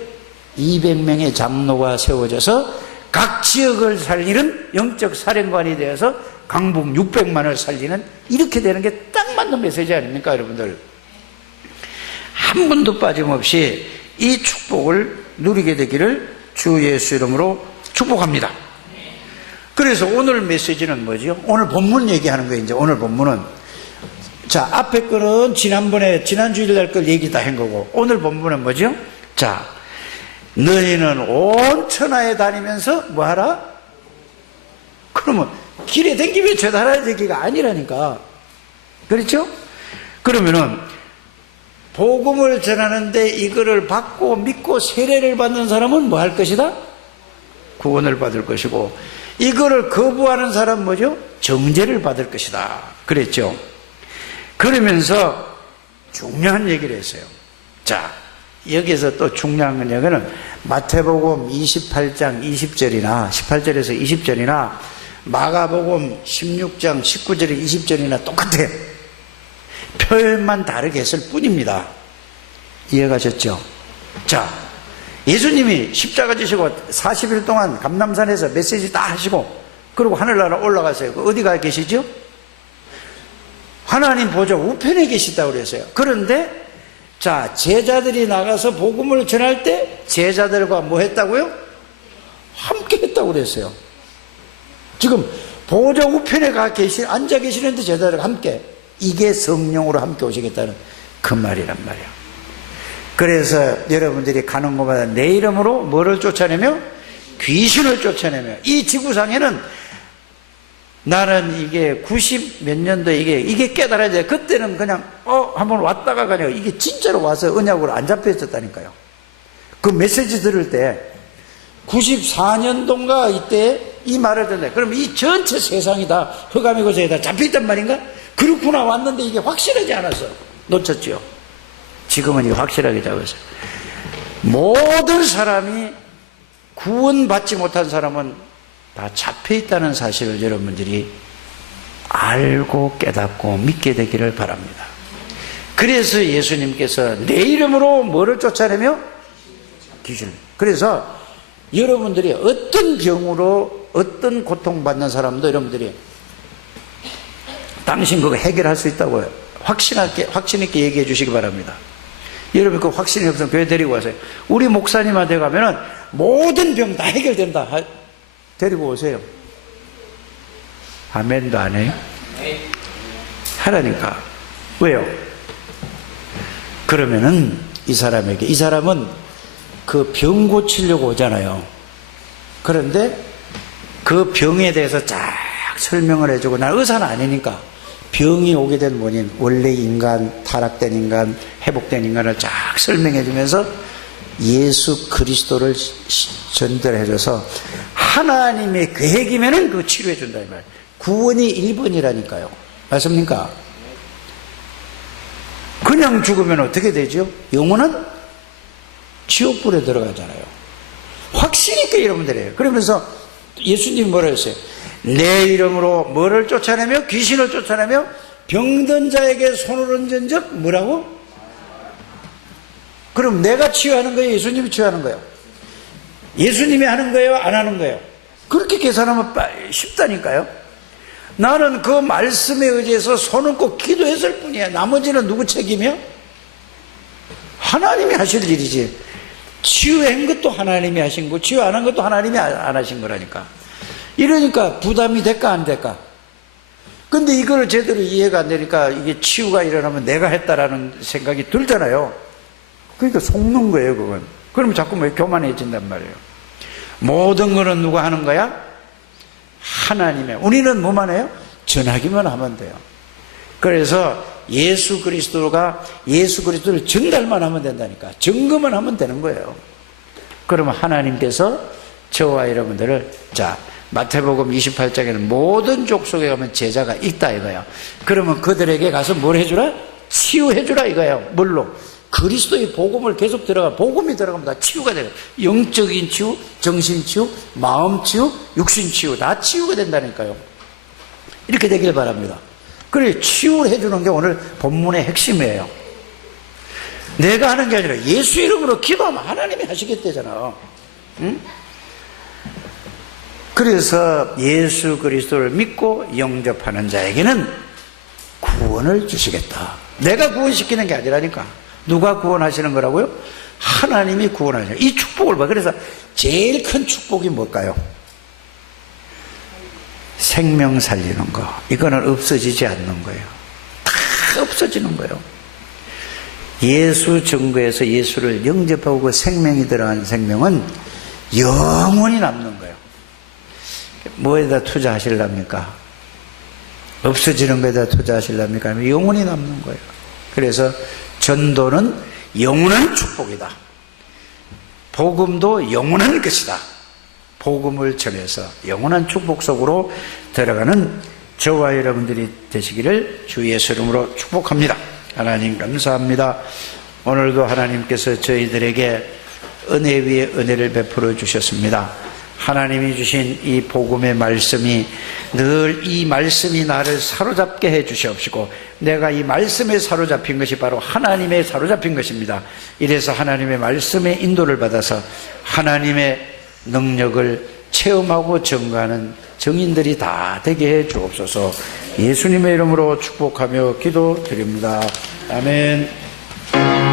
200명의 장로가 세워져서 각 지역을 살리는 영적 사령관이 되어서 강북 600만을 살리는, 이렇게 되는 게 딱 맞는 메시지 아닙니까, 여러분들? 한 분도 빠짐없이 이 축복을 누리게 되기를 주 예수 이름으로 축복합니다. 그래서 오늘 메시지는 뭐죠? 오늘 본문 얘기하는 거예요. 이제 오늘 본문은, 자, 앞에 거는 지난 주일날 걸 얘기 다 한 거고, 오늘 본문은 뭐죠? 자, 너희는 온 천하에 다니면서 뭐 하라? 그러면 길에 댕기며 죄달아야 되기가 아니라니까. 그렇죠? 그러면은 복음을 전하는데 이거를 받고 믿고 세례를 받는 사람은 뭐 할 것이다? 구원을 받을 것이고, 이거를 거부하는 사람은 뭐죠? 정죄를 받을 것이다. 그랬죠? 그러면서 중요한 얘기를 했어요. 자, 여기서 또 중요한 건 여기는 마태복음 28장 20절이나 18절에서 20절이나 마가복음 16장 19절에 20절이나 똑같아요. 표현만 다르게 했을 뿐입니다. 이해가셨죠? 자, 예수님이 십자가 지시고 40일 동안 감람산에서 메시지 다 하시고 그리고 하늘나라 올라가세요. 어디 가 계시죠? 하나님 보좌 우편에 계시다고 그랬어요. 그런데 자, 제자들이 나가서 복음을 전할 때 제자들과 뭐 했다고요? 함께 했다고 그랬어요. 지금 보좌 우편에 앉아 계시는데 제자들과 함께, 이게 성령으로 함께 오시겠다는 그 말이란 말이에요. 그래서 여러분들이 가는 곳마다 내 이름으로 뭐를 쫓아내며? 귀신을 쫓아내며. 이 지구상에는 나는 이게 90 몇 년도에 이게 깨달아야 돼. 그때는 그냥 한번 왔다가가 아니라 이게 진짜로 와서 언약으로 안 잡혀 있었다니까요. 그 메시지 들을 때 94년도인가 이때 이 말을 듣네. 그러면 이 전체 세상이 다 흑암의 곳에 다 잡혀 있단 말인가? 그렇구나. 왔는데 이게 확실하지 않았어. 놓쳤죠. 지금은 이게 확실하게 잡았어요. 모든 사람이 구원받지 못한 사람은 다 잡혀 있다는 사실을 여러분들이 알고 깨닫고 믿게 되기를 바랍니다. 그래서 예수님께서 내 이름으로 뭐를 쫓아내며? 귀신을. 그래서 여러분들이 어떤 병으로 어떤 고통받는 사람도 여러분들이 당신 그거 해결할 수 있다고 확신 있게 얘기해 주시기 바랍니다. 여러분 그 확신이 없으면 교회 데리고 와세요. 우리 목사님한테 가면은 모든 병 다 해결된다. 데리고 오세요. 아멘도 안 해요? 하라니까. 왜요? 그러면은 이 사람은 그 병 고치려고 오잖아요. 그런데 그 병에 대해서 쫙 설명을 해주고, 난 의사는 아니니까 병이 오게 된 원인, 원래 인간, 타락된 인간, 회복된 인간을 쫙 설명해 주면서 예수 그리스도를 전달해줘서 하나님의 계획이면은 그 치료해 준다 이 말. 구원이 1번이라니까요. 맞습니까? 그냥 죽으면 어떻게 되죠? 영혼은 지옥불에 들어가잖아요. 확신 있게 여러분들이 해요. 그러면서 예수님이 뭐라 했어요? 내 이름으로 뭐를 쫓아내며? 귀신을 쫓아내며 병든 자에게 손을 얹은 적 뭐라고? 그럼 내가 치유하는 거예요? 예수님이 치유하는 거예요? 예수님이 하는 거예요? 안 하는 거예요? 그렇게 계산하면 쉽다니까요. 나는 그 말씀에 의지해서 손 얹고 기도했을 뿐이야. 나머지는 누구 책임이야? 하나님이 하실 일이지. 치유한 것도 하나님이 하신 거, 치유 안 한 것도 하나님이 안 하신 거라니까. 이러니까 부담이 될까 안 될까? 근데 이걸 제대로 이해가 안 되니까 이게 치유가 일어나면 내가 했다라는 생각이 들잖아요. 그러니까 속는 거예요, 그건. 그러면 자꾸 뭐 교만해진단 말이에요. 모든 거는 누가 하는 거야? 하나님의. 우리는 뭐만 해요? 전하기만 하면 돼요. 그래서 예수 그리스도를 전달만 하면 된다니까. 증거만 하면 되는 거예요. 그러면 하나님께서 저와 여러분들을, 자, 마태복음 28장에는 모든 족속에 가면 제자가 있다 이거예요. 그러면 그들에게 가서 뭘 해주라? 치유해주라 이거예요. 뭘로? 그리스도의 복음을 계속 복음이 들어가면 다 치유가 돼요. 영적인 치유, 정신 치유, 마음 치유, 육신 치유 다 치유가 된다니까요. 이렇게 되길 바랍니다. 그래, 치유를 해주는 게 오늘 본문의 핵심이에요. 내가 하는 게 아니라 예수 이름으로 기도하면 하나님이 하시겠대잖아. 응? 그래서 예수 그리스도를 믿고 영접하는 자에게는 구원을 주시겠다. 내가 구원시키는 게 아니라니까. 누가 구원하시는 거라고요? 하나님이 구원하시는. 이 축복을 봐. 그래서 제일 큰 축복이 뭘까요? 생명 살리는 거. 이거는 없어지지 않는 거예요. 다 없어지는 거예요. 예수 증거에서 예수를 영접하고 그 생명이 들어간 생명은 영원히 남는 거예요. 뭐에다 투자하실랍니까? 없어지는 거에다 투자하실랍니까? 영원히 남는 거예요. 그래서 전도는 영원한 축복이다. 복음도 영원한 것이다. 복음을 전해서 영원한 축복 속으로 들어가는 저와 여러분들이 되시기를 주 예수 이름으로 축복합니다. 하나님 감사합니다. 오늘도 하나님께서 저희들에게 은혜 위에 은혜를 베풀어 주셨습니다. 하나님이 주신 이 복음의 말씀이 늘 이 말씀이 나를 사로잡게 해 주시옵시고, 내가 이 말씀에 사로잡힌 것이 바로 하나님의 사로잡힌 것입니다. 이래서 하나님의 말씀의 인도를 받아서 하나님의 능력을 체험하고 증거하는 증인들이 다 되게 해 주옵소서. 예수님의 이름으로 축복하며 기도드립니다. 아멘.